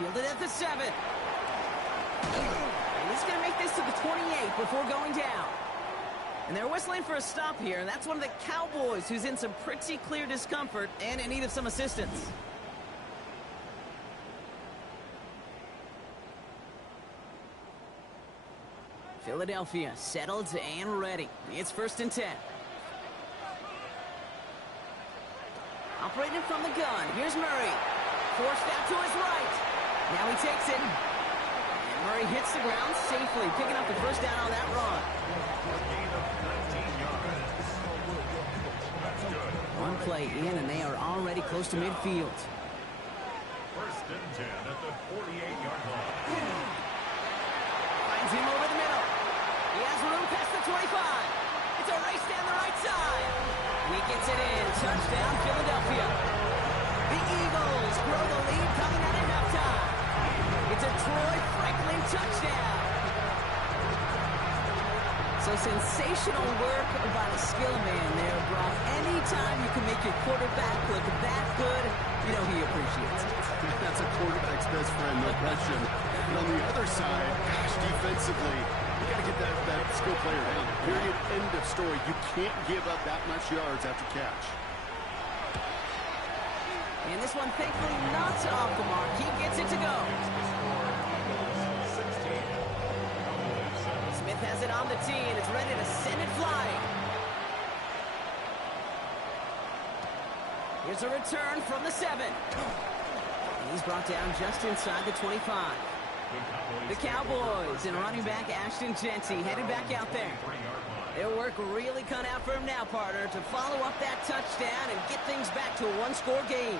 Fielded at the 7. And he's going to make this to the 28 before going down. And they're whistling for a stop here, and that's one of the Cowboys who's in some pretty clear discomfort and in need of some assistance. Philadelphia settled and ready. It's 1st and 10. Operating from the gun. Here's Murray. Forced out to his right. Now he takes it. And Murray hits the ground safely, picking up the first down on that run. One play in, and they are already close to midfield. 1st and 10 at the 48-yard line. Finds him over the middle. He has room past the 25. It's a race down the right side. And he gets it in. Touchdown, Philadelphia. The Eagles grow the lead coming out at halftime. It's a Troy Franklin touchdown. So sensational work by the skill man there, Brock. Anytime you can make your quarterback look that good, you know he appreciates it. That's a quarterback's best friend, no question. And on the other side, gosh, defensively, you got to get that skill player down. Period. End of story. You can't give up that much yards after catch. And this one, thankfully, not off the mark. He gets it to go. Smith has it on the tee, and it's ready to send it flying. Here's a return from the 7. And he's brought down just inside the 25. The Cowboys and running back Ashton Jeanty headed back out there. Their work really cut out for him now, partner, to follow up that touchdown and get things back to a one-score game.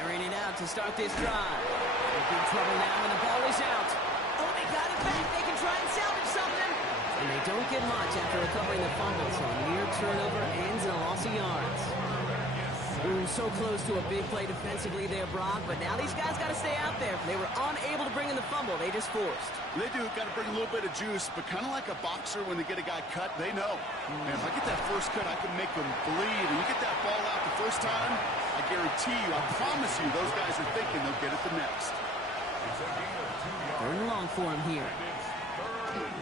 Airing it out to start this drive. They're in big trouble now when the ball is out. Oh, they got it back. They can try and salvage something. And they don't get much after recovering the fumble, so a near turnover ends in a loss of yards. Ooh, so close to a big play defensively there, Brock, but now these guys got to stay out there. They were unable to bring in the fumble. They just forced. They do. Got to bring a little bit of juice, but kind of like a boxer when they get a guy cut, they know. Man, if I get that first cut, I can make them bleed. And you get that ball out the first time, I guarantee you, I promise you, those guys are thinking they'll get it the next. 3rd and long for him here.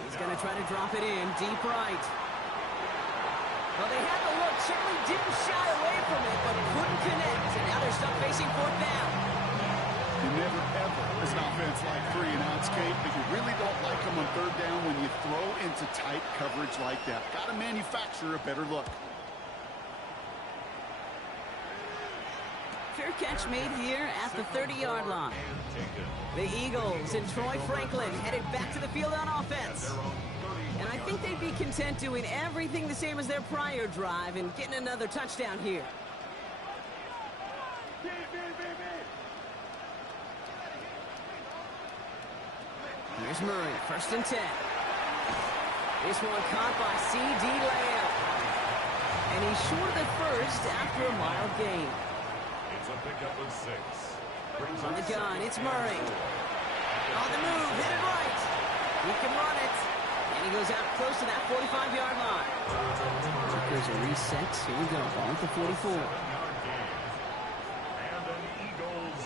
He's going to try to drop it in deep right. Well, they had the look, certainly didn't shy away from it, but couldn't connect, and now they're stuck facing 4th down. You never, ever, as an offense, like 3 and outs, Kate, but you really don't like them on 3rd down when you throw into tight coverage like that. Got to manufacture a better look. Fair catch made here at the 30-yard line. The Eagles and Troy Franklin headed back to the field on offense. And I think they'd be content doing everything the same as their prior drive and getting another touchdown here. Here's Murray, 1st and 10. This one caught by C.D. Lamb. And he's short of the first after a mild gain. It's a pickup of 6. On the gun, it's Murray. On the move, headed right. He can run it. And he goes out close to that 45-yard line. There's a reset. Here we go. Ball at the 44. And an Eagles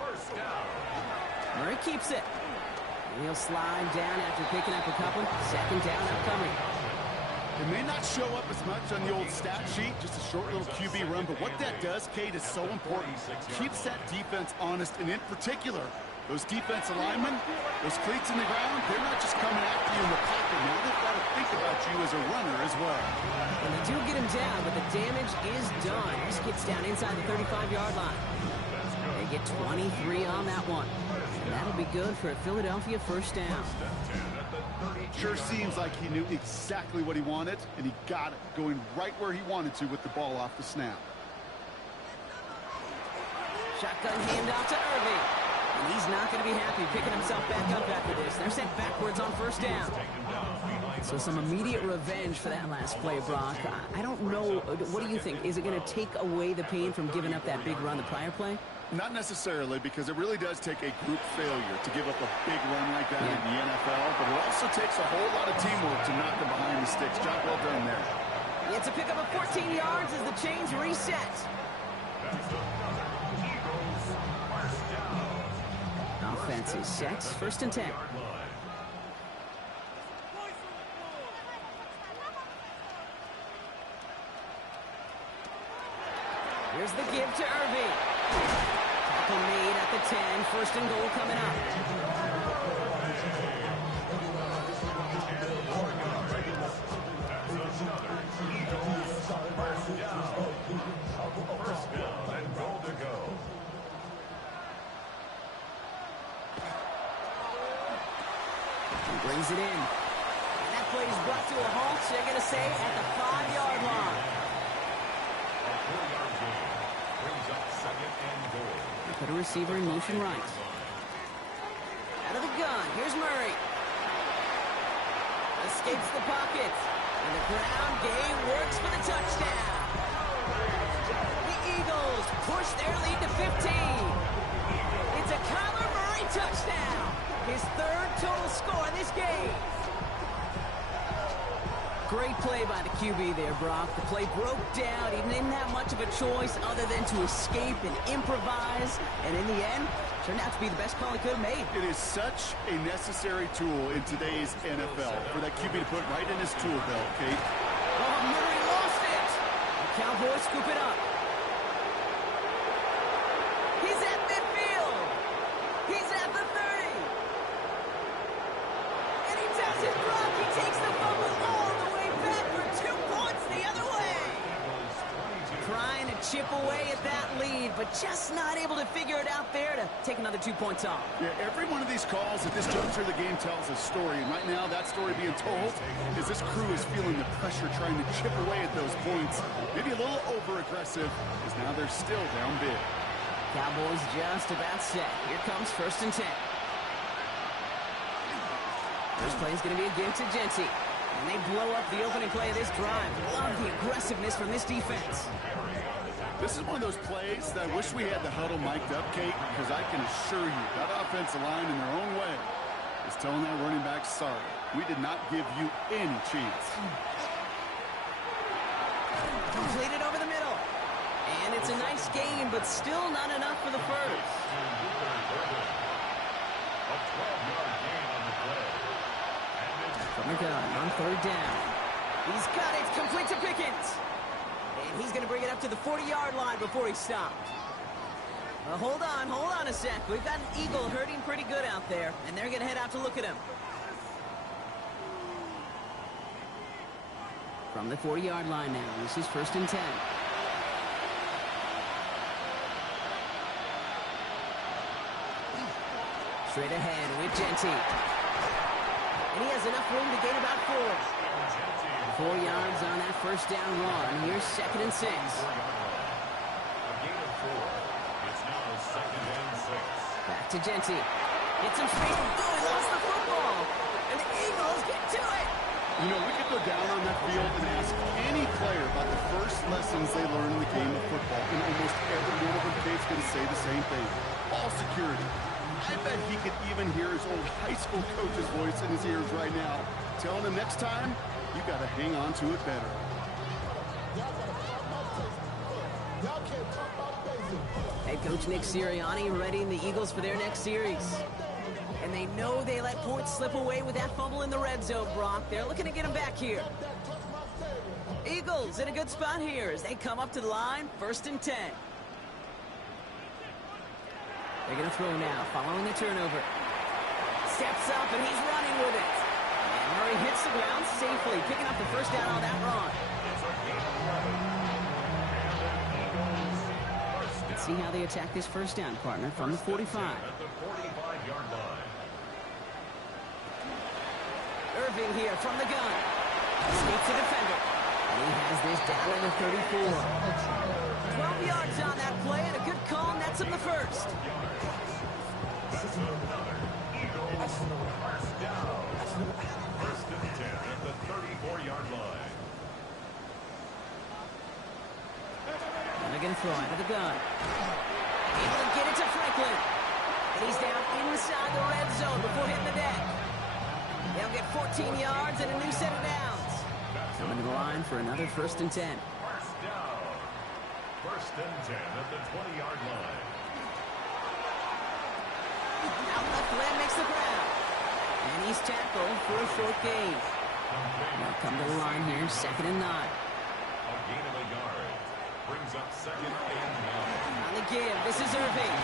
first down. Murray keeps it. And he'll slide down after picking up a couple. 2nd down upcoming. It may not show up as much on the old stat sheet, just a short little QB run, but what that does, Kate, is so important. Keeps that defense honest, and in particular, those defensive linemen, those cleats in the ground, they're not just coming after you in the pocket. Now they've got to think about you as a runner as well. And they do get him down, but the damage is done. This gets down inside the 35-yard line. They get 23 on that one. And that'll be good for a Philadelphia first down. Sure seems like he knew exactly what he wanted, and he got it, going right where he wanted to with the ball off the snap. Shotgun handoff to Irving. And he's not going to be happy picking himself back up after this. They're sent backwards on 1st down. So some immediate revenge for that last play, Brock. I don't know. What do you think? Is it going to take away the pain from giving up that big run the prior play? Not necessarily, because it really does take a group failure to give up a big run like that in the NFL, but it also takes a whole lot of teamwork to knock them behind the sticks. Job well done there. It's a pickup of 14 yards as the chains reset. Offense is set. First and 10. Here's the give to Irving. Tackle made at the 10. First and goal coming up. First down and goal to go. He brings it in. And that play is brought to a halt, so they're going to say at the 5-yard line. A 4-yard gain brings up second and goal. They put a receiver in motion right. Out of the gun, here's Murray. Escapes the pocket. And the ground game works for the touchdown. The Eagles push their lead to 15. It's a Kyler Murray touchdown. His third total score in this game. Great play by the QB there, Brock. The play broke down. He didn't have much of a choice other than to escape and improvise. And in the end, turned out to be the best call he could have made. It is such a necessary tool in today's NFL for that QB to put right in his tool belt, Kate. Oh, Murray lost it. The Cowboys scoop it up. He's at midfield. He's at the 30. And he does it, Brock. He takes the fumble all the way back for 2 points the other way. Trying to chip away at that lead, but just not able to figure it out there to take another 2 points off. Yeah, every one of these calls at this juncture of the game tells a story. And right now, that story being told is this crew is feeling the pressure trying to chip away at those points. Maybe a little over-aggressive, as now they're still down big. Cowboys just about set. Here comes first and 10. First play is going to be a give to Genty. And they blow up the opening play of this drive. Love the aggressiveness from this defense. This is one of those plays that I wish we had the huddle mic'd up, Kate, because I can assure you that offensive line in their own way is telling that running back, sorry, we did not give you any chance. Completed over the middle. And it's a nice game, but still not enough for the first. A 12-yard gain on the play. From the gun on third down. He's got it. Complete to Pickens. And he's going to bring it up to the 40-yard line before he stopped. Well, hold on a sec. We've got an Eagle hurting pretty good out there, and they're going to head out to look at him. From the 40-yard line now, this is first and 10. Straight ahead with Genty. And he has enough room to gain about 4. 4 yards on that first down run. Here's second and 6. A gain of 4. It's now second and 6. Back to Genty. Get some space. Oh, he lost the football. And the Eagles get to it. You know, we could go down on that field and ask any player about the first lessons they learned in the game of football. And almost every one of them kids going to say the same thing. Ball security. I bet he could even hear his old high school coach's voice in his ears right now, telling him next time, you got to hang on to it better. Head coach Nick Sirianni readying the Eagles for their next series. And they know they let points slip away with that fumble in the red zone, Brock. They're looking to get him back here. Eagles in a good spot here as they come up to the line, first and 10. They're going to throw now, following the turnover. Steps up, and he's running with it. And Murray hits the ground safely, picking up the first down on that run. Let's see how they attack this first down, partner, from the 45. At the 45-yard line. Irving here from the gun. Escapes the defender. And he has this down at the 34. 12 yards on that play, and a good call nets him the first. That's another Eagles first down. First and 10 at the 34-yard line. And they're going to throw out of the gun. Able to get it to Franklin. And he's down inside the red zone before hitting the deck. They'll get 14 yards and a new set of downs. Coming to the line for another first and 10. First down. First and 10 at the 20-yard line. Out left leg makes the grab. And he's tackled for a short gain. They'll come to the line here, 2nd and 9. A gain of a yard. Brings up 2nd and 9. On the give, this is Irving.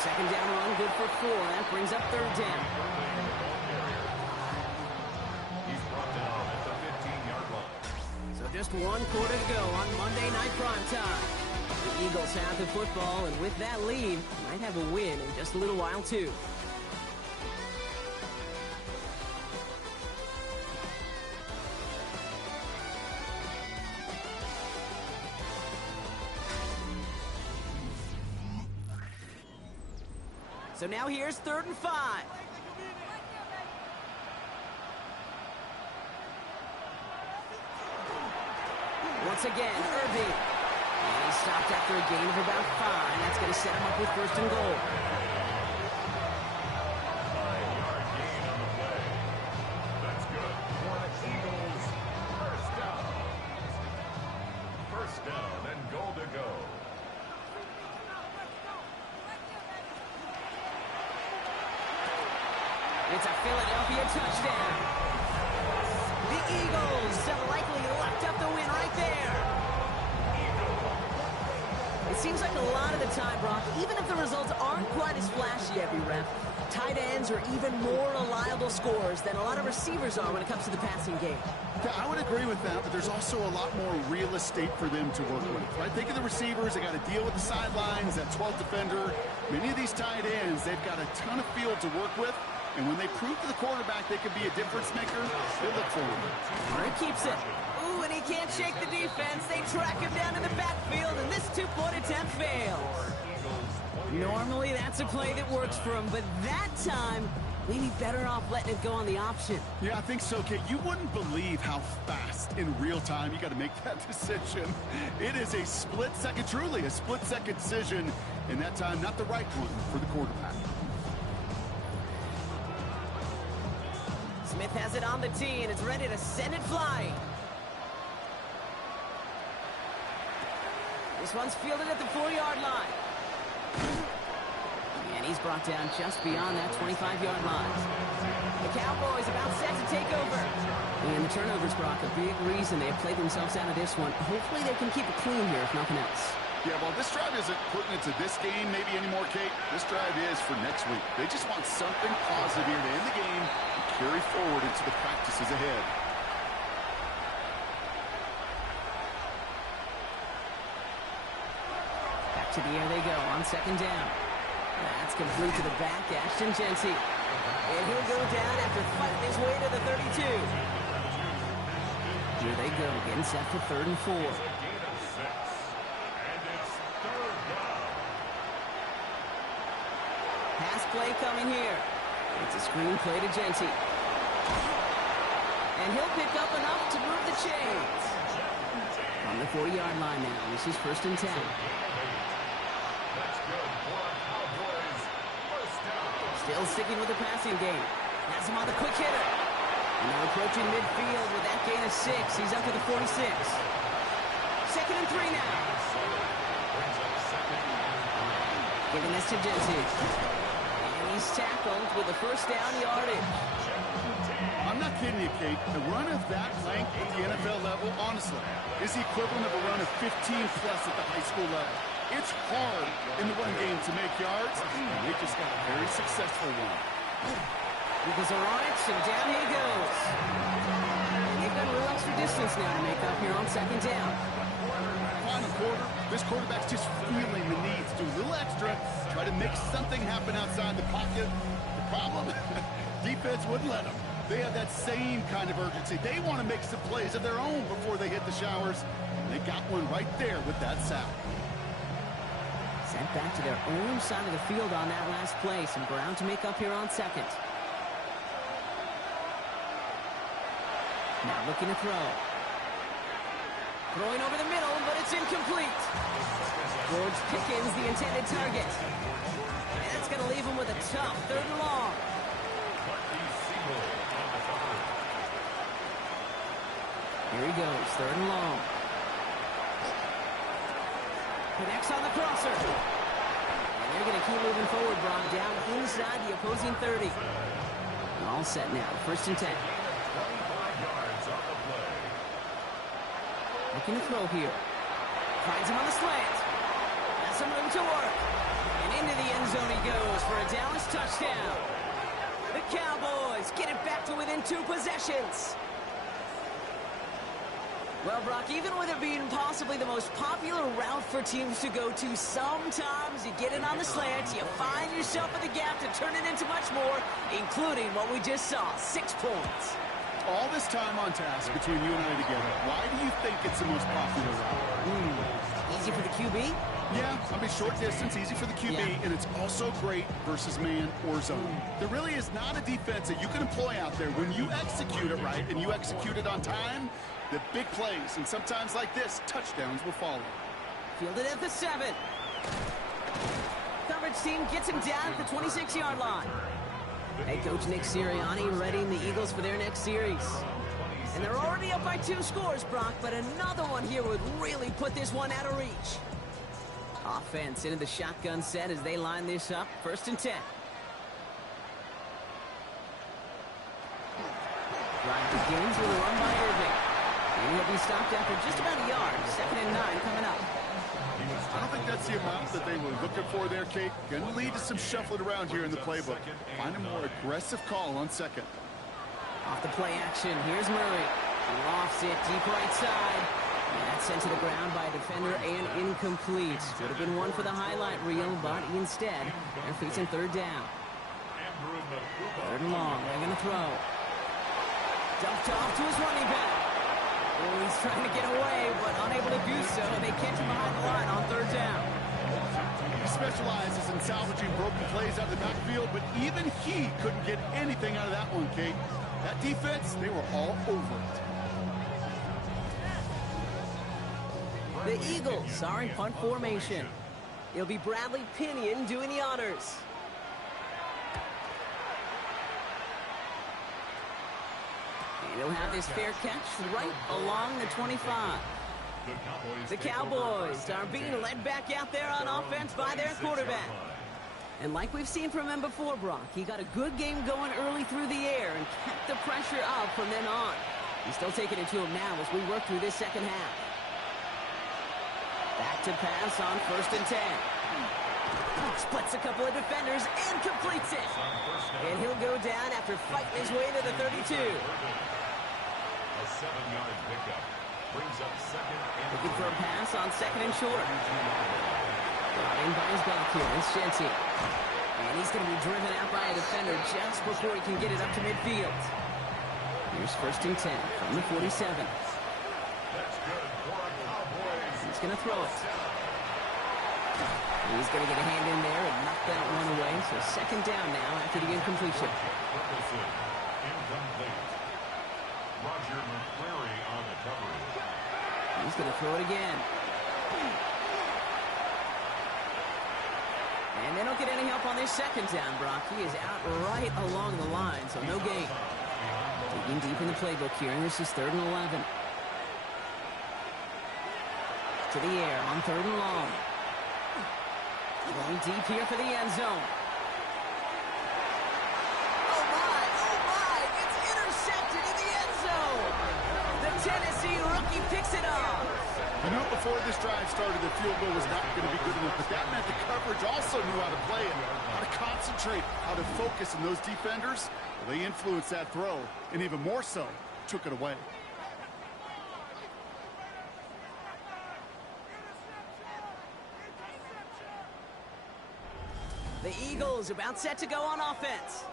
Second down run, good for 4. That brings up 3rd down. He's brought down at the 15-yard line. So just 1 quarter to go on Monday Night Primetime. The Eagles have the football, and with that lead, might have a win in just a little while, too. So now here's 3rd and 5. Once again, Irving. And he stopped after a gain of about 5. That's going to set him up with 1st and goal. 5-yard gain on the play. That's good for the Eagles. 1st down. 1st down and goal to go. It's a Philadelphia touchdown. The Eagles have likely locked up the win right there. It seems like a lot of the time, Brock, even if the results aren't quite as flashy every rep, tight ends are even more reliable scorers than a lot of receivers are when it comes to the passing game. Yeah, I would agree with that, but there's also a lot more real estate for them to work with, right? Think of the receivers. They got to deal with the sidelines, that 12th defender. Many of these tight ends, they've got a ton of field to work with. And when they prove to the quarterback they can be a difference maker, they look for him. Murray keeps it. Ooh, and he can't shake the defense. They track him down in the backfield, and this 2-point attempt fails. Normally, that's a play that works for him, but that time, maybe better off letting it go on the option. Yeah, I think so, Kate. You wouldn't believe how fast in real time you got to make that decision. It is a split second, truly a split second decision, and that time not the right one for the quarterback. Smith has it on the tee, and it's ready to send it flying. This one's fielded at the 4-yard line. And he's brought down just beyond that 25-yard line. The Cowboys about set to take over. And the turnovers, Brock, a big reason they have played themselves out of this one. Hopefully they can keep it clean here, if nothing else. Yeah, well, this drive isn't putting it to this game maybe anymore, Kate. This drive is for next week. They just want something positive here to end the game and carry forward into the practices ahead. Back to the air they go on 2nd down. That's complete to the back, Ashton Jency. And he'll go down after fighting his way to the 32. Here they go, getting set for 3rd and 4. Pass play coming here. It's a screen play to Jency. And he'll pick up enough to move the chains. On the 40-yard line now. This is 1st and 10. Still sticking with the passing game. Has him on the quick hitter. And they're approaching midfield with that gain of 6. He's up to the 46. 2nd and 3 now. Giving this to Jency. And he's tackled with a 1st down yardage. I'm not kidding you, Kate. A run of that length at the NFL level, honestly, is the equivalent of a run of 15-plus at the high school level. It's hard in the run game to make yards, and they just got a very successful one. Eagles are on it, so down he goes. And they've got a little extra distance now to make up here on 2nd down. Final quarter, this quarterback's just feeling the need to do a little extra, try to make something happen outside the pocket. The problem? Defense wouldn't let them. They have that same kind of urgency. They want to make some plays of their own before they hit the showers. And they got one right there with that sack. Sent back to their own side of the field on that last play. Some ground to make up here on 2nd. Now looking to throw. Throwing over the middle, but it's incomplete. George Pickens, the intended target. And that's going to leave him with a tough 3rd and long. Here he goes, 3rd and long. Connects on the crosser. And They're going to keep moving forward, Brock, down inside the opposing 30. All set now, 1st and 10. 25 yards on the play. Looking to throw here. Finds him on the slant. Has some room to work. And into the end zone he goes for a Dallas touchdown. The Cowboys get it back to within 2 possessions. Well, Brock, even with it being possibly the most popular route for teams to go to, sometimes you get it on the slant, you find yourself in the gap to turn it into much more, including what we just saw, 6 points. All this time on task between you and I together, why do you think it's the most popular route? Easy for the QB? Yeah, I mean, short distance, easy for the QB, and it's also great versus man or zone. There really is not a defense that you can employ out there when you execute it right and you execute it on time. The big plays, and sometimes like this, touchdowns will follow. Fielded at the 7. Coverage team gets him down at the 26-yard line. Head coach Nick Sirianni readying the Eagles for their next series. And they're already up by 2 scores, Brock, but another one here would really put this one out of reach. Offense into the shotgun set as they line this up. 1st and 10. Drive begins with a run by Irving. And he'll be stopped after just about a yard. 2nd and 9 coming up. I don't think that's the amount that they were looking for there, Kate. Going to lead to some shuffling around here in the playbook. Find a more aggressive call on 2nd. Off the play action, here's Murray. He lofts it deep right side. And that's sent to the ground by a defender and incomplete. Would have been one for the highlight reel, but instead, they're facing 3rd down. 3rd and long, they're going to throw. Dumped off to his running back. Oh, he's trying to get away, but unable to do so. They catch him behind the line on 3rd down. He specializes in salvaging broken plays out of the backfield, but even he couldn't get anything out of that one, Kate. That defense, they were all over it. The Eagles are in punt formation. It'll be Bradley Pinion doing the honors. And he'll have this fair catch right along the 25. The Cowboys are being led back out there on offense by their quarterback. And like we've seen from him before, Brock, he got a good game going early through the air and kept the pressure up from then on. He's still taking it to him now as we work through this 2nd half. Back to pass on 1st and 10. Splits a couple of defenders and completes it. And he'll go down after fighting his way to the 32. A 7-yard pickup brings up 2nd and Looking for a pass on 2nd and short. Brought in by his back here, it's Shenty. And he's going to be driven out by a defender just before he can get it up to midfield. Here's 1st and 10 from the 47. That's good for a Cowboys. He's going to throw it. He's going to get a hand in there and knock that one away. So 2nd down now after the incompletion. Ferguson, incomplete. Roger McCreary on the coverage. He's going to throw it again. And they don't get any help on this 2nd down, Brock. He is out right along the line, so no gain. Digging deep in the playbook here, and this is 3rd and 11. To the air on 3rd and long. Going deep here for the end zone. Oh my, it's intercepted in the end zone. The Tennessee rookie picks it up. You knew before this drive started the field goal was not going to be good enough, but that meant the coverage also knew how to play it, how to concentrate, how to focus, and those defenders, well, they influenced that throw, and even more so, took it away. The Eagles about set to go on offense.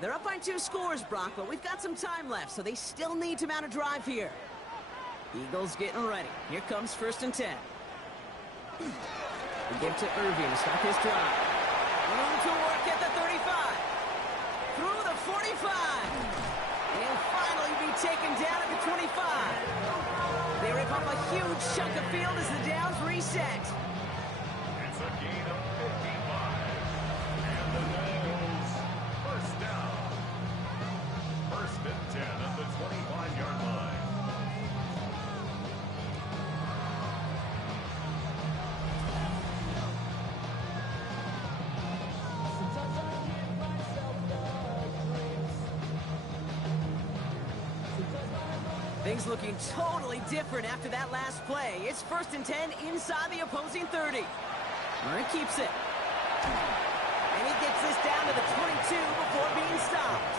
They're up by 2 scores, Brock, but we've got some time left, so they still need to mount a drive here. Eagles getting ready. Here comes 1st and 10. We give to Irving to start this drive. Room to work at the 35. Through the 45. And he'll finally be taken down at the 25. They rip up a huge chunk of field as the downs reset. It's a gain of 55. And the Eagles, 1st down. 1st and 10 at the 25-yard line. Things looking totally different after that last play. It's 1st and 10 inside the opposing 30. Murray keeps it. And he gets this down to the 22 before being stopped.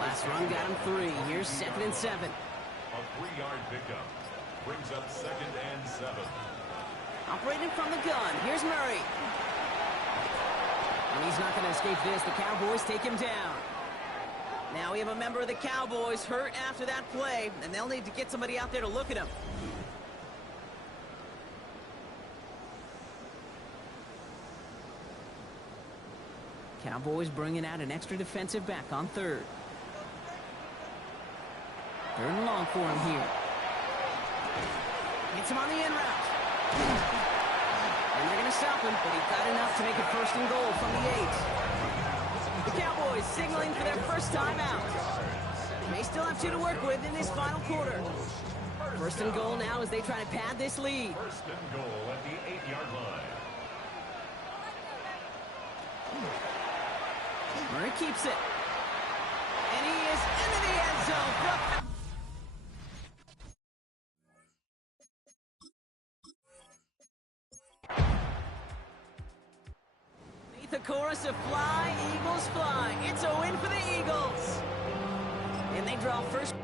Last run got him 3. Here's 2nd and 7. A 3-yard pickup brings up 2nd and 7. Operating from the gun. Here's Murray. And he's not going to escape this. The Cowboys take him down. Now we have a member of the Cowboys hurt after that play, and they'll need to get somebody out there to look at him. Cowboys bringing out an extra defensive back on 3rd. 3rd and long for him here. Gets him on the in route. And they're going to stop him, but he got enough to make it 1st and goal from the 8. The Cowboys signaling for their first time out. They still have 2 to work with in this final quarter. 1st and goal now as they try to pad this lead. 1st and goal at the 8-yard line. Murray keeps it. And he is into the end zone. Beneath the chorus of Fly, Eagles Fly. It's a win for the Eagles. And they draw first.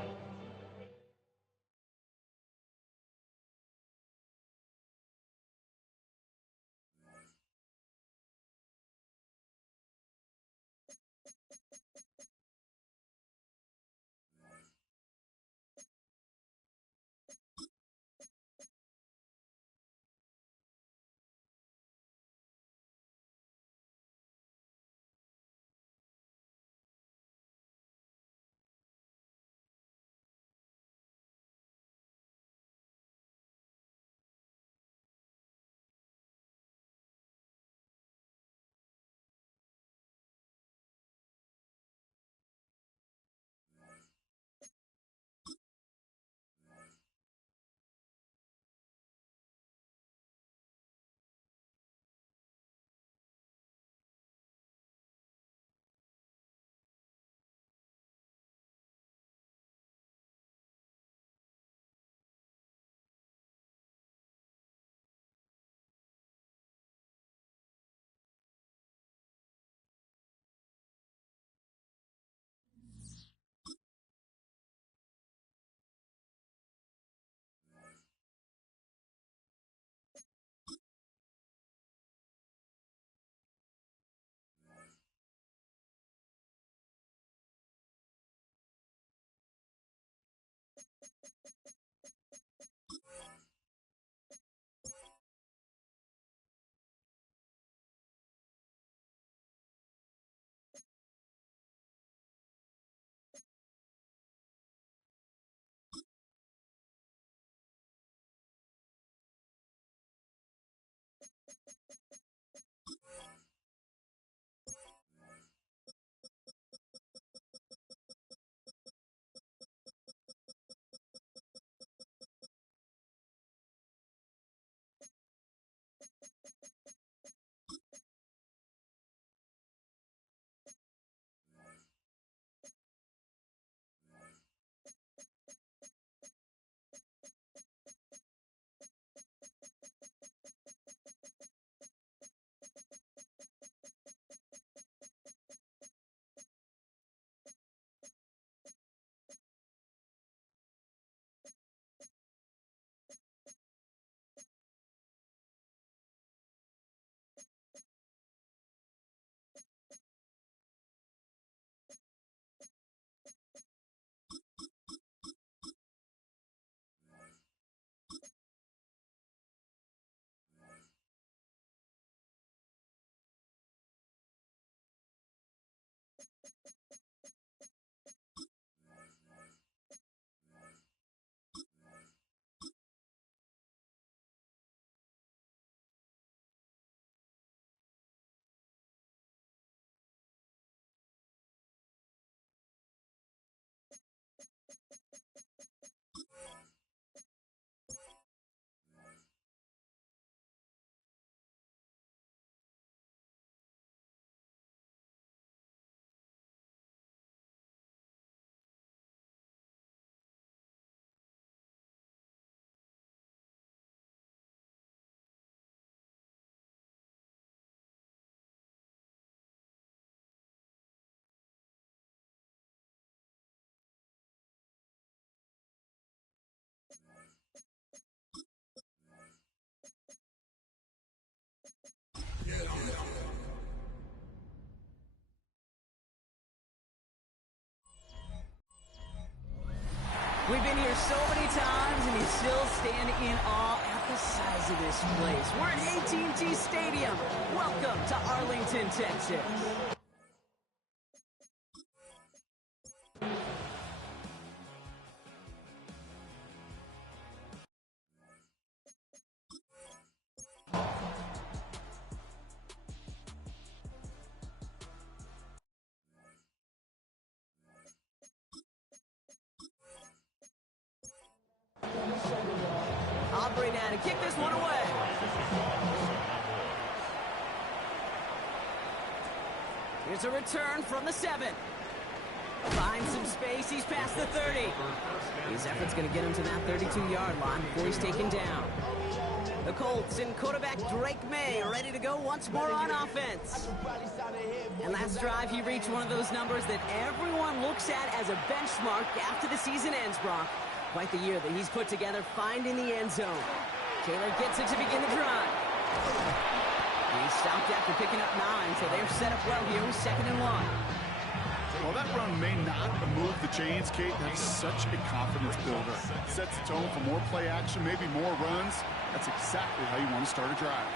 We've been here so many times, and you still stand in awe at the size of this place. We're at AT&T Stadium. Welcome to Arlington, Texas. Aubrey now to kick this one away. Here's a return from the 7. Finds some space. He's past the 30. His effort's going to get him to that 32-yard line before he's taken down. The Colts and quarterback Drake May are ready to go once more on offense. And last drive, he reached one of those numbers that everyone looks at as a benchmark after the season ends, Brock. Quite the year that he's put together, finding the end zone. Taylor gets it to begin the drive. He stopped after picking up 9, so they're set up well here with 2nd and 1. Well, that run may not move the chains, Kate. That's such a confidence builder. It sets the tone for more play action, maybe more runs. That's exactly how you want to start a drive.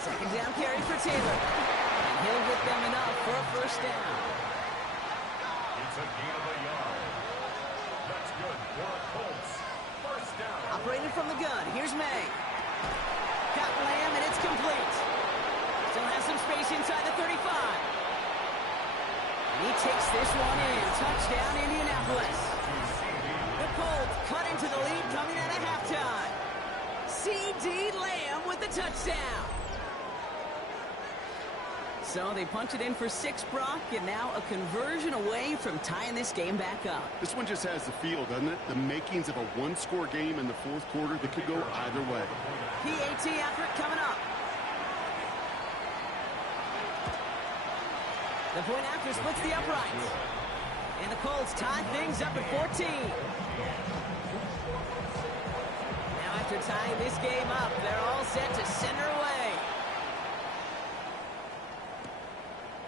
2nd down carry for Taylor. And he'll get them enough for a 1st down. It's a gain of a yard. That's good for the Colts. 1st down. Operating from the gun. Here's May. Got Lamb, and it's complete. Still has some space inside the 35. And he takes this one in. Touchdown, Indianapolis. The Colts cut into the lead coming out of halftime. C.D. Lamb with the touchdown. So they punch it in for 6, Brock, and now a conversion away from tying this game back up. This one just has the feel, doesn't it? The makings of a one-score game in the 4th quarter that could go either way. PAT effort coming up. The point after splits the uprights. And the Colts tie things up at 14. Now after tying this game up, they're all set to send her away.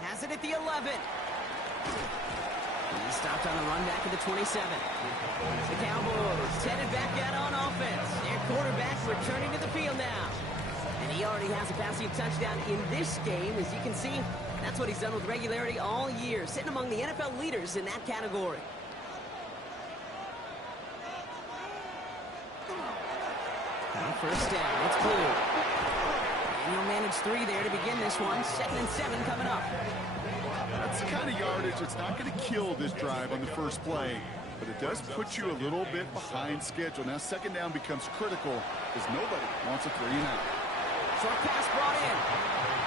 Has it at the 11. He stopped on the run back at the 27. The Cowboys headed back out on offense. Their quarterback returning to the field now. And he already has a passing touchdown in this game. As you can see, that's what he's done with regularity all year, sitting among the NFL leaders in that category. And 1st down, it's blue. And he'll manage 3 there to begin this one. 2nd and 7 coming up. That's the kind of yardage that's not going to kill this drive on the first play, but it does put you a little bit behind schedule. Now 2nd down becomes critical because nobody wants a 3-and-out. Short pass brought in.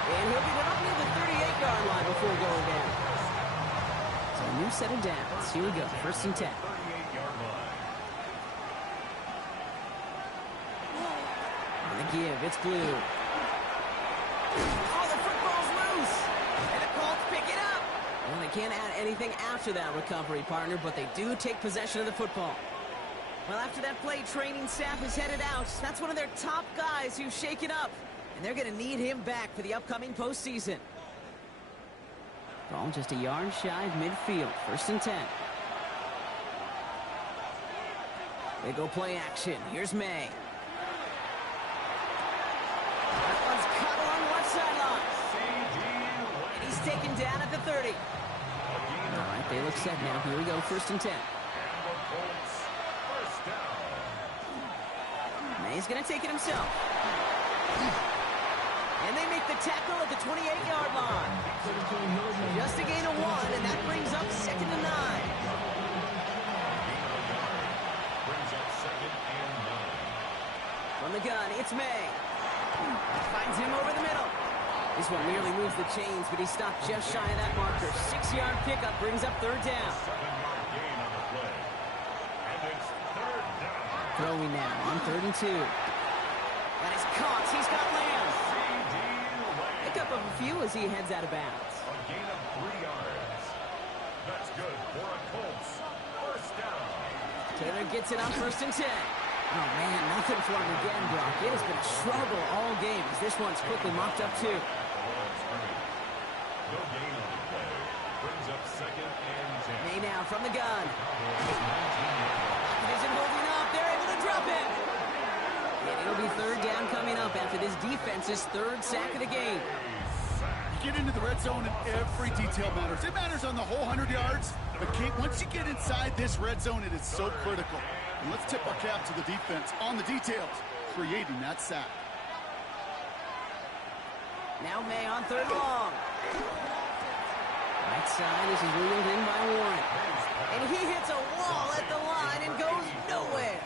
And he'll get it up near the 38-yard line before going down. So a new set of downs. Here we go. 1st and 10. 38-yard line. And the give. It's blue. Oh, the football's loose. And the Colts pick it up. Well, they can't add anything after that recovery, partner, but they do take possession of the football. Well, after that play, training staff is headed out. That's one of their top guys who's shaken up. And they're going to need him back for the upcoming postseason. Ball just a yard shy of midfield. 1st and 10. They go play action. Here's May. That one's cut along the left sideline. And he's taken down at the 30. All right, they look set now. Here we go. 1st and 10. May's going to take it himself. And they make the tackle at the 28-yard line. Just a gain of 1, and that brings up 2nd and 9. Brings up 2nd and 9. From the gun, it's May. Finds him over the middle. This one nearly moves the chains, but he stopped just shy of that marker. 6-yard pickup brings up 3rd down. 7-yard gain on the play. And it's 3rd down. Throwing now on 3rd and 2. That is caught. He's got Lamb. Pick up a few as he heads out of bounds. A gain of 3 yards. That's good for a Colts. 1st down. Taylor gets it on 1st and 10. Oh, man, nothing for him again, Brock. It has been a struggle all game as this one's quickly mopped up, too. No gain on the play. Brings up up second and 10. May now from the gun. It isn't holding up. They're able to drop it. And it'll be third down coming up after this defense's third sack of the game. You get into the red zone and every detail matters. It matters on the whole 100 yards. But, Kate, once you get inside this red zone, it is so critical. And let's tip our cap to the defense on the details, creating that sack. Now May on third long. Right side, this is reeled in by Warren. And he hits a wall at the line and goes nowhere.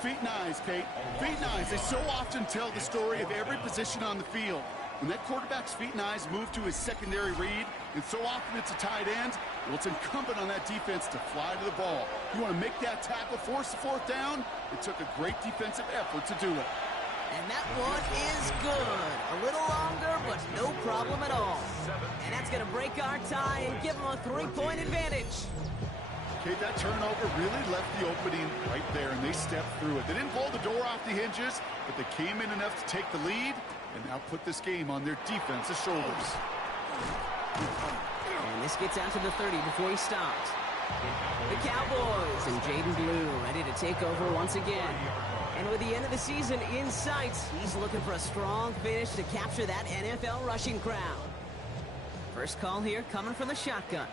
Feet and eyes, Kate. Feet and eyes. They so often tell the story of every position on the field. When that quarterback's feet and eyes move to his secondary read, and so often it's a tight end, well, it's incumbent on that defense to fly to the ball. You want to make that tackle, force the fourth down? It took a great defensive effort to do it. And that one is good. A little longer, but no problem at all. And that's going to break our tie and give them a 3-point advantage. Okay, that turnover really left the opening right there, and they stepped through it. They didn't blow the door off the hinges, but they came in enough to take the lead and now put this game on their defense's shoulders. And this gets out to the 30 before he stops. The Cowboys and Jaden Blue ready to take over once again. And with the end of the season in sight, he's looking for a strong finish to capture that NFL rushing crowd. First call here coming from the shotgun.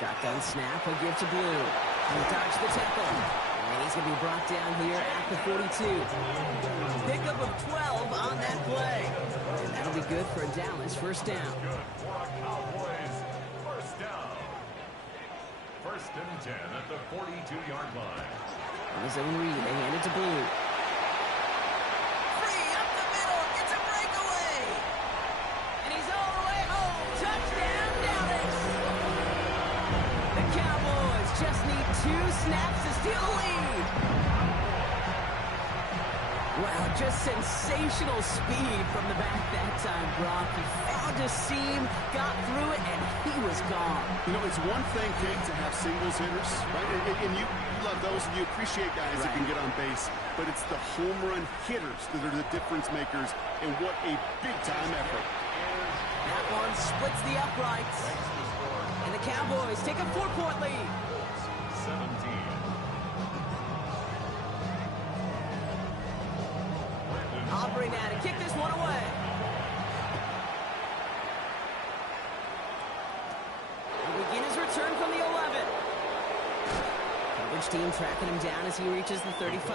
Shotgun snap will give to Blue. He'll dodge the tackle. And he's going to be brought down here at the 42. Pickup of 12 on that play. And that'll be good for a Dallas first down. Good for a Cowboys first down. First and 10 at the 42-yard line. On his own read, they hand it to Blue. Free up the middle. It's a breakaway. And he's all the way home. Touchdown, Dallas. The Cowboys just need 2 snaps to steal a lead. Wow, just sensational speed from the back that time, Brock. He found a seam, got through it, and he was gone. You know, it's one thing, Kate, to have singles hitters, right? And you love those, and you appreciate guys that can get on base. But it's the home run hitters that are the difference makers, and what a big-time effort. That one splits the uprights. And the Cowboys take a 4-point lead. 17. Aubrey now to kick this one away. He'll begin his return from the 11. Coverage team tracking him down as he reaches the 35.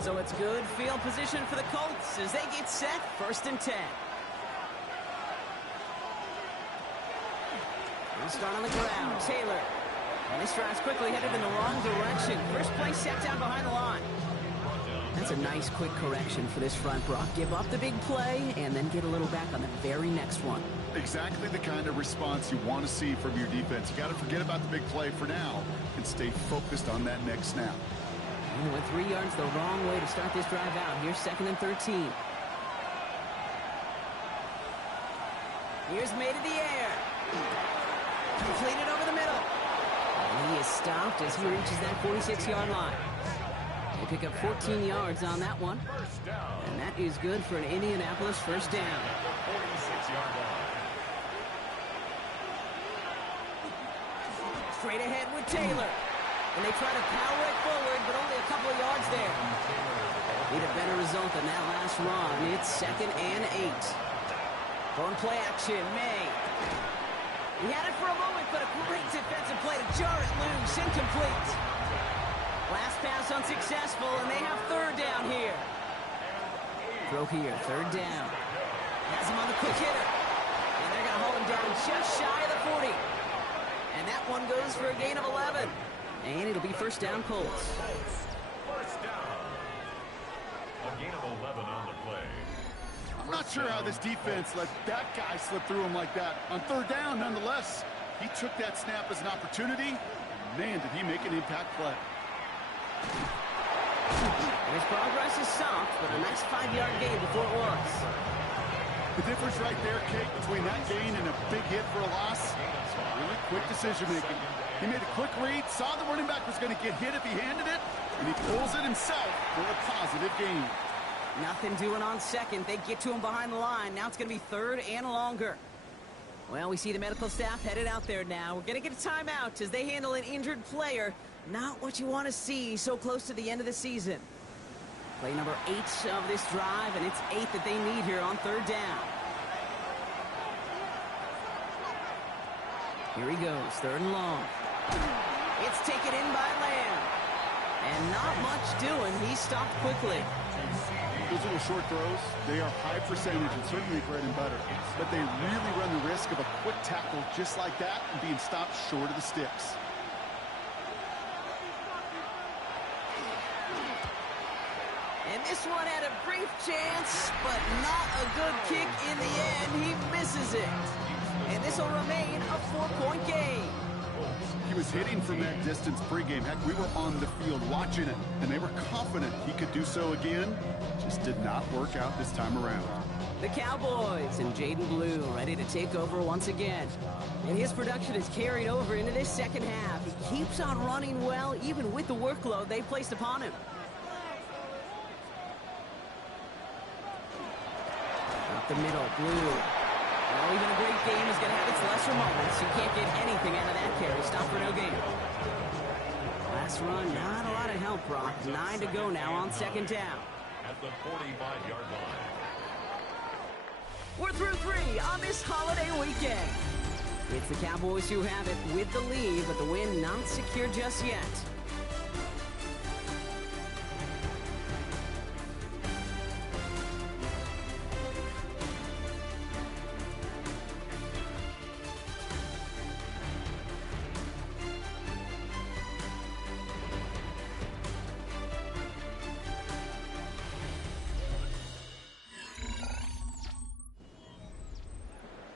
So it's good field position for the Colts as they get set, first and 10. We'll start on the ground. Taylor. And this drive's quickly headed in the wrong direction. First play set down behind the line. That's a nice quick correction for this front, Brock. Give up the big play and then get a little back on the very next one. Exactly the kind of response you want to see from your defense. You got to forget about the big play for now and stay focused on that next snap. And went 3 yards the wrong way to start this drive out. Here's 2nd and 13. Here's made in the air. Completed over the middle. And he is stopped as he reaches that 46-yard line. They pick up 14 yards on that one. And that is good for an Indianapolis first down. 46-yard line. Straight ahead with Taylor. And they try to power it forward, but only a couple of yards there. Need a better result than that last run. It's 2nd and 8. Going play action, May. He had it for a moment, but a great defensive play to jar it loose, incomplete. Last pass unsuccessful, and they have 3rd down here. Throw here, 3rd down. Has him on the quick hitter. And they're going to hold him down just shy of the 40. And that one goes for a gain of 11. And it'll be first down, Colts. First down. A gain of 11 on the play. I'm not sure how this defense let that guy slip through him like that. On 3rd down, nonetheless, he took that snap as an opportunity. Man, did he make an impact play. And his progress is stopped, but a nice 5-yard gain before it was. The difference right there, Kate, between that gain and a big hit for a loss, really quick decision-making. He made a quick read, saw the running back was going to get hit if he handed it, and he pulls it himself for a positive gain. Nothing doing on second. They get to him behind the line. Now it's going to be third and longer. Well, we see the medical staff headed out there now. We're going to get a timeout as they handle an injured player. Not what you want to see so close to the end of the season. Play number 8 of this drive, and it's 8 that they need here on third down. Here he goes, third and long. It's taken in by Lamb. And not much doing. He stopped quickly. Those little short throws, they are high percentage and certainly bread and butter. But they really run the risk of a quick tackle just like that and being stopped short of the sticks. And this one had a brief chance, but not a good kick in the end. He misses it. And this will remain a 4-point game. He was hitting from that distance pregame. Heck, we were on the field watching it, and they were confident he could do so again. Just did not work out this time around. The Cowboys and Jaden Blue ready to take over once again. And his production is carried over into this second half. He keeps on running well, even with the workload they placed upon him. Up the middle, Blue. Well, even a great game is going to have its lesser moments. You can't get anything out of that carry. Stop for no gain. Last run, not a lot of help, Brock. 9 to go now on second down. At the 45-yard line. We're through 3 on this holiday weekend. It's the Cowboys who have it with the lead, but the win not secure just yet.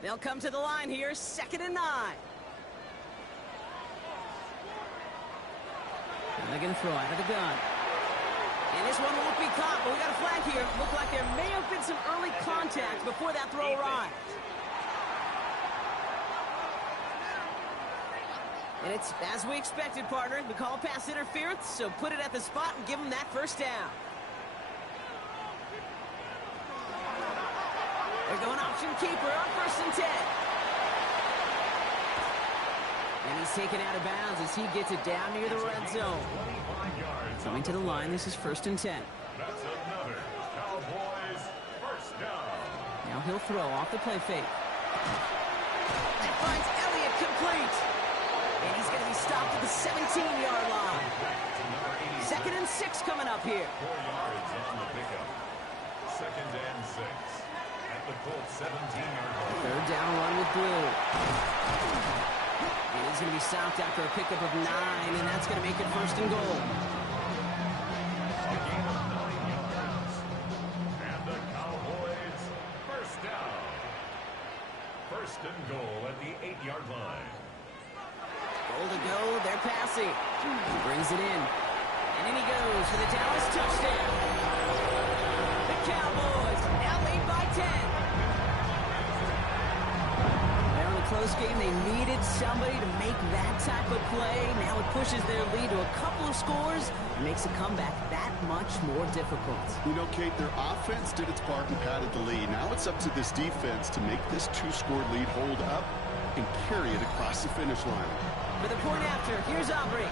They'll come to the line here, 2nd and 9. And they're going to throw out of the gun. And this one won't be caught, but we got a flag here. Looked like there may have been some early contact before that throw arrived. And it's as we expected, partner. We call pass interference, so put it at the spot and give them that first down. They're going option keeper on 1st and 10. And he's taken out of bounds as he gets it down near the red zone. Coming to the line, this is 1st and 10. That's another Cowboys first down. Now he'll throw off the play fake. That finds Elliott complete. And he's going to be stopped at the 17-yard line. 2nd and 6 coming up here. 4 yards on the pickup. 2nd and 6. The Colts 17-yard line. Third down run with Blue. And he's going to be stopped after a pickup of 9, and that's going to make it 1st and goal. A gain of 9 yards. And the Cowboys first down. 1st and goal at the 8-yard line. Goal to go, they're passing. He brings it in. And in he goes for the Dallas touchdown. The Cowboys now lead by 10. Close game, they needed somebody to make that type of play. Now it pushes their lead to a couple of scores and makes a comeback that much more difficult. You know, Kate, their offense did its part and padded the lead. Now it's up to this defense to make this 2-score lead hold up and carry it across the finish line. For the point after, here's Aubrey.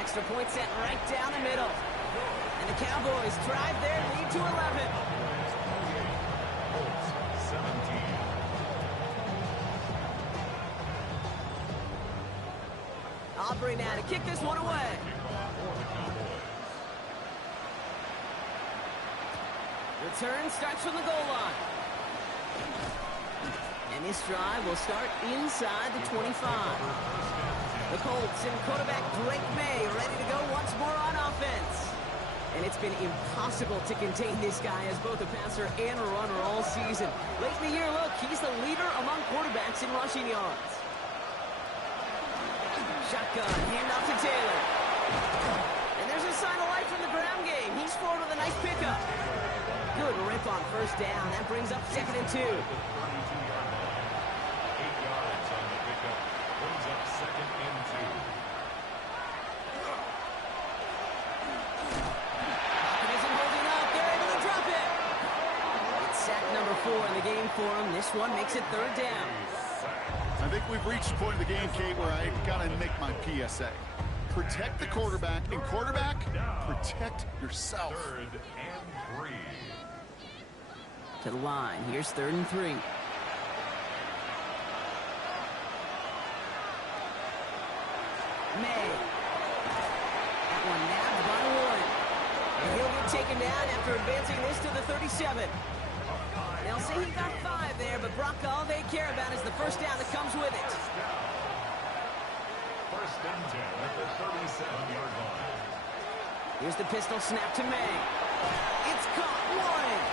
Extra point set right down the middle. And the Cowboys drive their lead to 11. Colts 17. Aubrey now to kick this one away. Return starts from the goal line. And this drive will start inside the 25. The Colts and quarterback Drake May ready to go once more on offense. And it's been impossible to contain this guy as both a passer and a runner all season. Late in the year, look, he's the leader among quarterbacks in rushing yards. Shotgun, handoff to Taylor. And there's a sign of life from the ground game. Good rip on first down. That brings up 2nd and 2. 32-yard line. 8 yards on the pickup. Brings up 2nd and 2. Pocket isn't holding up. They're able to drop it. It's sack number 4 in the game for him. This one makes it 3rd down. I think we've reached the point of the game, Kate, where I got to make my PSA. Protect the quarterback, and quarterback, protect yourself. 3rd and 3. To the line. Here's 3rd and 3. May. That one nabbed by Warren. And he'll get taken down after advancing this to the 37. They'll say he got 5 there, but Brock, all they care about is the first down that comes with it. 1st and 10 at the 37-yard line. Here's the pistol snap to May. It's caught. Warren.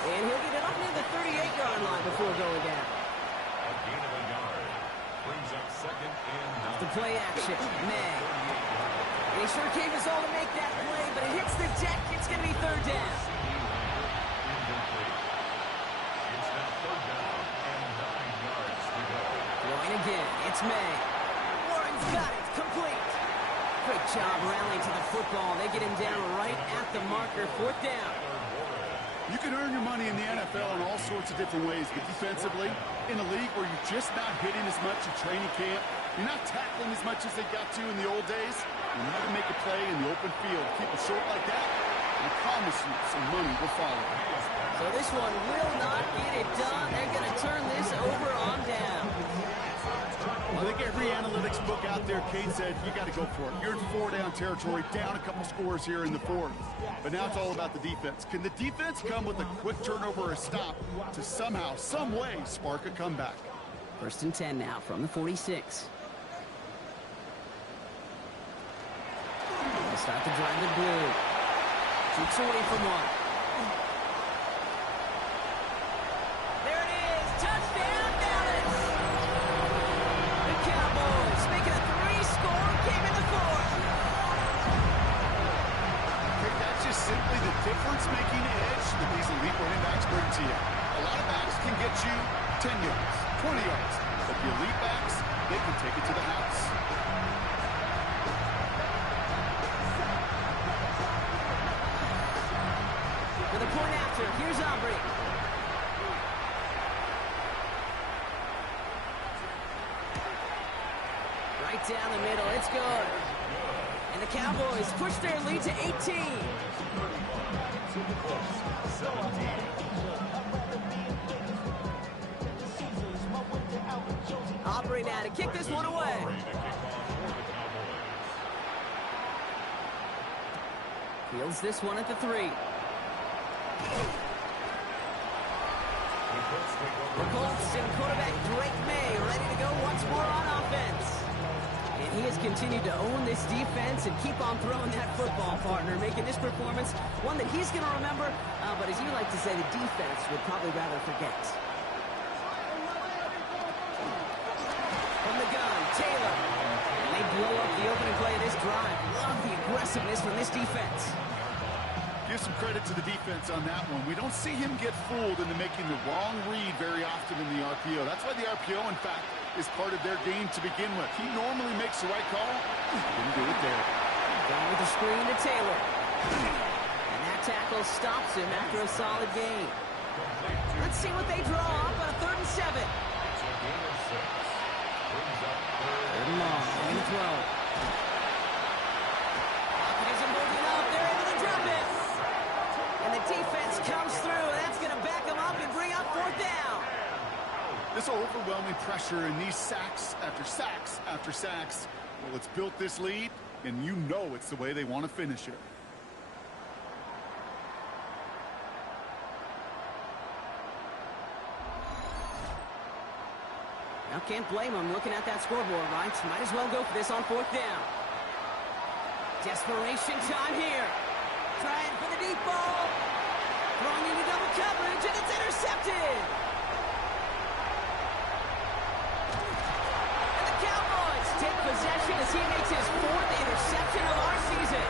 And he'll get it up near the 38-yard line before going down. A gain of a yard. Brings up 2nd and 9. The play action. May. He sure gave us all to make that play, but it hits the deck. It's going to be 3rd down. It's now 3rd down and 9 yards to go. Throwing again. It's May. Warren's got it. Complete. Great job rallying to the football. They get him down right at the marker. 4th down. You can earn your money in the NFL in all sorts of different ways, but defensively, in a league where you're just not hitting as much in training camp, you're not tackling as much as they got to in the old days, you need to make a play in the open field. Keep it short like that, I promise you some money will follow. So this one will not get it done. They're going to turn this over on down. I think every analytics book out there, Kate said, you got to go for it. You're in 4-down territory, down a couple scores here in the 4th. But now it's all about the defense. Can the defense come with a quick turnover or a stop to somehow, some way, spark a comeback? 1st and 10 now from the 46. They'll start to drive the blue. Shoots away from one. There it is. Touchdown, Dallas. The Cowboys making a 3-score game in the 4th. I think that's just simply the difference-making edge that these elite running backs bring to you. A lot of backs can get you 10 yards, 20 yards, but the elite backs, they can take it to the house. For the point after, here's Aubrey. Right down the middle, it's good. And the Cowboys push their lead to 18. Aubrey now to kick this one away. Fields this one at the 3. The Colts and quarterback Drake May ready to go once more on offense. And he has continued to own this defense and keep on throwing that football, partner, making this performance one that he's going to remember, but as you like to say, the defense would probably rather forget. From the gun, Taylor. And they blow up the opening play of this drive. Love the aggressiveness from this defense. Give some credit to the defense on that one. We don't see him get fooled into making the wrong read very often in the RPO. That's why the RPO, in fact, is part of their game to begin with. He normally makes the right call. Didn't do it there. Down with the screen to Taylor. And that tackle stops him after a solid gain. Let's see what they draw up on a 3rd and 7. It's a gain of 6. Brings up 3rd and long. They're going to throw. Pocket isn't moving up. They're able to drop it. And the defense comes through. That's going to back them up and bring up 4th down. This overwhelming pressure and these sacks after sacks after sacks, well, it's built this lead, and you know it's the way they want to finish it. Now can't blame them looking at that scoreboard, right? Might as well go for this on 4th down. Desperation time here. Trying for the deep ball. Throwing into double coverage, and it's intercepted. And the Cowboys take possession as he makes his 4th interception of our season.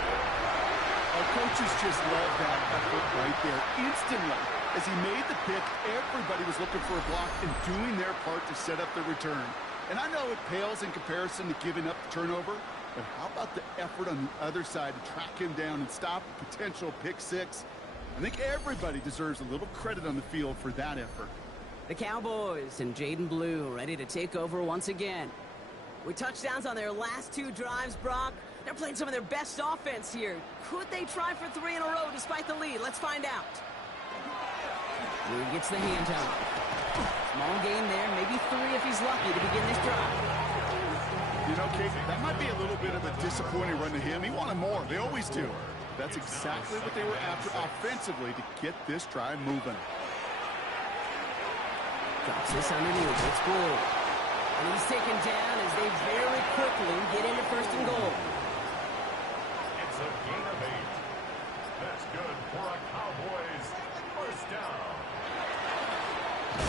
A Coaches just love that effort right there. Instantly, as he made the pick, everybody was looking for a block and doing their part to set up the return. And I know it pales in comparison to giving up the turnover, but how about the effort on the other side to track him down and stop a potential pick six? I think everybody deserves a little credit on the field for that effort. The Cowboys and Jaden Blue ready to take over once again. With touchdowns on their last 2 drives, Brock, they're playing some of their best offense here. Could they try for 3 in a row despite the lead? Let's find out. Blue gets the handoff. Small gain there, maybe 3 if he's lucky to begin this drive. You know, Casey, that might be a little bit of a disappointing run to him. He wanted more. They always do. That's exactly what they were after offensively to get this drive moving. Drops this underneath. It's Blue. And he's taken down as they very quickly get into 1st and goal. It's a gain of 8. That's good for a Cowboys first down.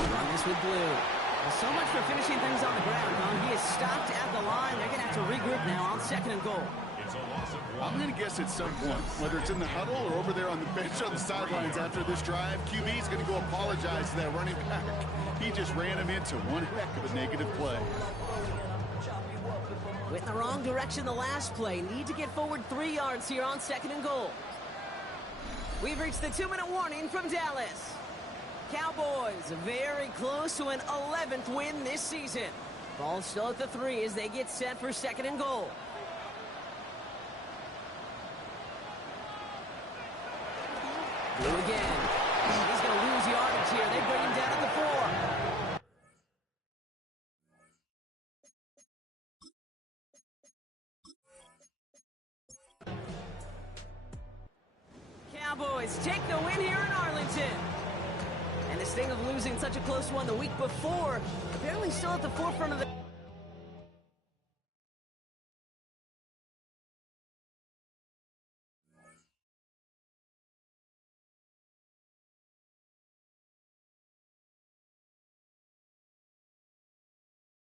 Run this with Blue. Well, so much for finishing things on the ground, huh? He is stopped at the line. They're going to have to regroup now on 2nd and goal. It's a loss of 1. I'm going to guess at some point, whether it's in the huddle or over there on the bench on the sidelines after this drive, QB is going to go apologize to that running back. He just ran him into one heck of a negative play. Went in the wrong direction the last play. Need to get forward 3 yards here on 2nd and goal. We've reached the 2-minute warning from Dallas. Cowboys very close to an 11th win this season. Ball still at the 3 as they get set for 2nd and goal. Blue again. He's going to lose yardage here. They bring him down at the 4. Cowboys take the win here in Arlington. And the sting of losing such a close one the week before, apparently still at the forefront of the